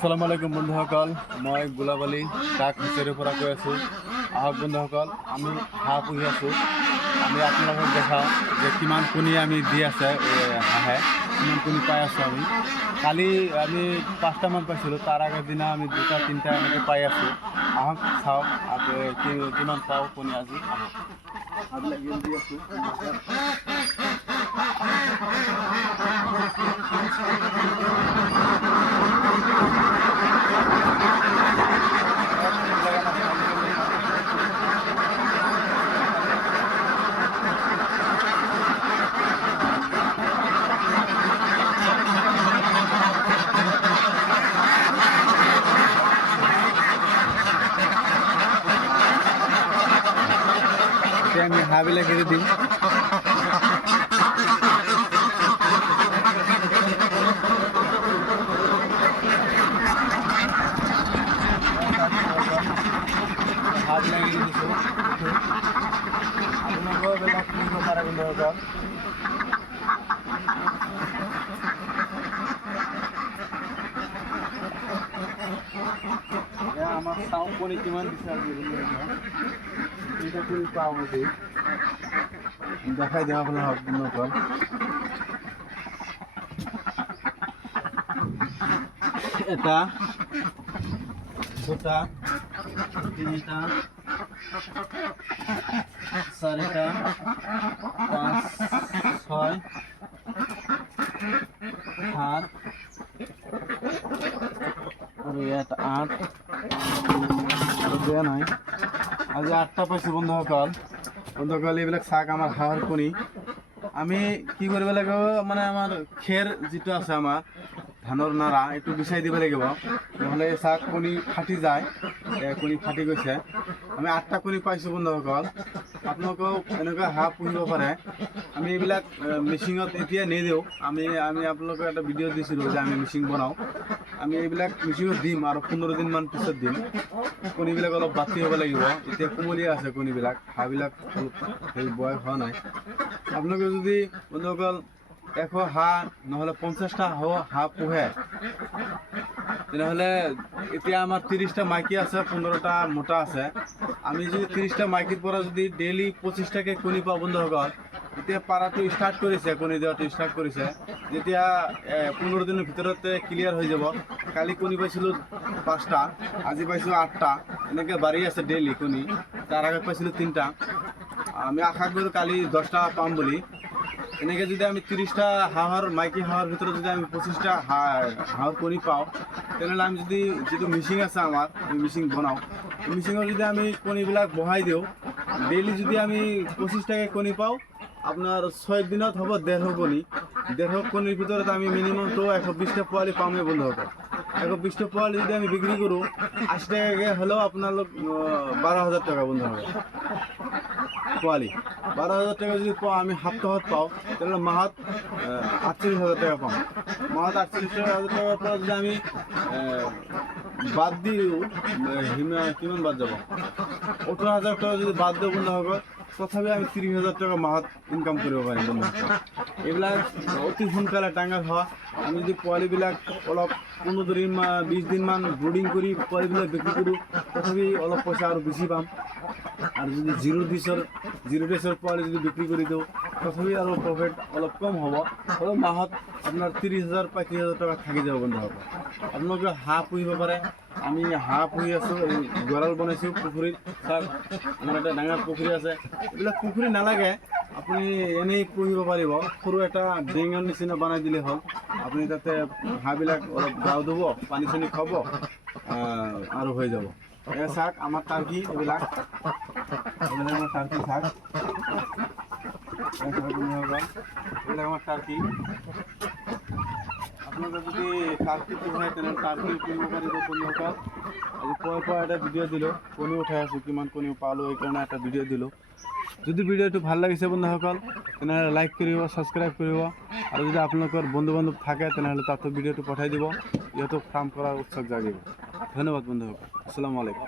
আসসালামু আলাইকুম বন্ধুসকল, মই গোলাবালী ডাক ফিচাৰীৰ পৰা কৈ আছোঁ। আহক বন্ধুসকল, আমি হাঁহ পুহি আছোঁ। আমি আপোনালোকক দেখাওঁ যে কিমান কণী আমি দি আছে হাঁহে, কিমান কণী পাই আছোঁ। আমি কালি 5টামান পাইছিলোঁ, তাৰ আগৰ দিনা আমি 2-3টা এনেকৈ পাই আছোঁ। আহক চাওক কিমান পাওঁ কণী আজি। আহক দি আছোঁ। আমি হাঁহবিলাক এৰি দিম। হাঁহবিলাক এৰি দিছোঁ। আপোনালোকেও এইবিলাক কিনিব পাৰে বন্ধুসকল। আমাৰ চাওঁ কণী কিমান দিছে আজি এটা কণী পাওঁ আজি দেখাই দিওঁ আপোনাক বন্ধুসকল। এটা, দুটা, তিনিটা, চাৰিটা, 5, 6, 7 আৰু ইয়াত 8 দিয়া নাই। আজি 8টা পাইছোঁ বন্ধুসকল। এইবিলাক চাওক আমাৰ হাঁহৰ কণী। আমি কি কৰিব লাগিব, মানে আমাৰ খেৰ যিটো আছে আমাৰ ধানৰ নাৰা, এইটো বিচাৰি দিব লাগিব, নহ'লে চাওক কণী ফাটি যায়। কণী ফাটি গৈছে। আমি 8টা কণী পাইছোঁ বন্ধুসকল। আপোনালোকেও এনেকুৱা হাঁহ পুহিব পাৰে। আমি এইবিলাক মিচিঙত এতিয়া নিদিওঁ। আমি আপোনালোকক এটা ভিডিঅ' দিছিলোঁ যে আমি মিচিং বনাওঁ। আমি এইবিলাক মিচিঙত দিম আৰু 15 দিনমান পিছত দিম। কণীবিলাক অলপ বাতি হ'ব লাগিব। এতিয়া কোমলীয়া আছে কণীবিলাক, হাঁহবিলাক অলপ বয়স হোৱা নাই। আপোনালোকে যদি বন্ধুসকল 100 হাঁহ নহ'লে 50টা হাঁহ পোহে, তেনেহ'লে এতিয়া আমাৰ 30টা মাইকী আছে, 15টা মতা আছে। আমি যদি 30টা মাইকীৰ পৰা যদি ডেইলি 25টাকৈ কণী পাওঁ বন্ধুসকল, এতিয়া পাৰাটো ষ্টাৰ্ট কৰিছে, কণী দিয়াটো ষ্টাৰ্ট কৰিছে। যেতিয়া 15 দিনৰ ভিতৰতে ক্লিয়াৰ হৈ যাব। কালি কণী পাইছিলোঁ 5টা, আজি পাইছোঁ 8টা, এনেকৈ বাঢ়ি আছে ডেইলি কণী। তাৰ আগত পাইছিলোঁ 3টা। আমি আশা কৰোঁ কালি 10টা পাম বুলি। এনেকৈ যদি আমি 30টা হাঁহৰ মাইকী হাঁহৰ ভিতৰত যদি আমি 25টা হাঁহৰ কণী পাওঁ, তেনেহ'লে আমি যদি যিটো মিচিং আছে আমাৰ, মিচিং বনাওঁ, মিচিঙৰ যদি আমি কণীবিলাক বহাই দিওঁ, ডেইলি যদি আমি 25টাকৈ কণী পাওঁ, আপোনাৰ 6 দিনত হ'ব 150 কণী। 150 কণীৰ ভিতৰত আমি মিনিমামটো 120টা পোৱালি পামেই বন্ধুসকল। 120টা পোৱালি যদি আমি বিক্ৰী কৰোঁ, 80 টাকাকৈ হ'লেও আপোনালোক 12,000 টকা বন্ধুসকল পোৱালি। 12,000 টাকা যদি পাওঁ, আমি সপ্তাহত পাওঁ, তেনেহ'লে মাহত 48,000 টাকা পাওঁ। মাহত 48,000 টকাৰ পৰা যদি আমি বাদ দিওঁ, কিমান বাদ যাব, 18,000 টকা যদি বাদ দিওঁ বন্ধুসকল, তথাপি আমি 30,000 টকা মাহত ইনকাম কৰিব পাৰিম বন্ধুসকল। এইবিলাক অতি সোনকালে ডাঙৰ হোৱা। আমি যদি পোৱালিবিলাক অলপ 15-20 দিনমান ব্ৰুডিং কৰি পোৱালিবিলাক বিক্ৰী কৰোঁ, তথাপি অলপ পইচা আৰু বেছি পাম। আৰু যদি 0 ডেজৰ পোৱালি যদি বিক্ৰী কৰি দিওঁ, তথাপি আৰু প্ৰফিট অলপ কম হ'ব। অলপ মাহত আপোনাৰ 30,000 বা 30,000 টকা থাকি যাব বন্ধুসকল। আপোনালোকে হাঁহ পুহিব পাৰে। আমি হাঁহ পুহি আছোঁ, এই গঁৰাল বনাইছোঁ পুখুৰীত। চাওক আমাৰ এটা ডাঙৰ পুখুৰী আছে। এইবিলাক পুখুৰী নালাগে, আপুনি এনেই পুহিব পাৰিব। সৰু এটা ড্ৰেইনৰ নিচিনা বনাই দিলে হ'ল। আপুনি তাতে হাঁহবিলাক অলপ গাও ধুব, পানী চানী খুৱাব আৰু হৈ যাব। চাওক আমাৰ টাৰ্কি, এইবিলাক আমাৰ টাৰ্কি শাক, এইবিলাক আমাৰ টাৰ্কি। আপোনালোকে যদি টাৰ্কি পোহে, তেনেহ'লে টাৰ্কি পুহিব পাৰিব বন্ধুসকল। আজি পুৱা এটা ভিডিঅ' দিলোঁ, কণী উঠাই আছোঁ, কিমান কণী পালোঁ, সেইকাৰণে এটা ভিডিঅ' দিলোঁ। যদি ভিডিঅ'টো ভাল লাগিছে বন্ধুসকল, তেনেহ'লে লাইক কৰিব, ছাবস্ক্ৰাইব কৰিব। আৰু যদি আপোনালোকৰ বন্ধু বান্ধৱ থাকে, তেনেহ'লে তাতো ভিডিঅ'টো পঠাই দিব। ইহঁতক ফাৰ্ম কৰাৰ উৎসাহ জাগিব। ধন্যবাদ বন্ধুসকল। আসসালামু আলাইকুম।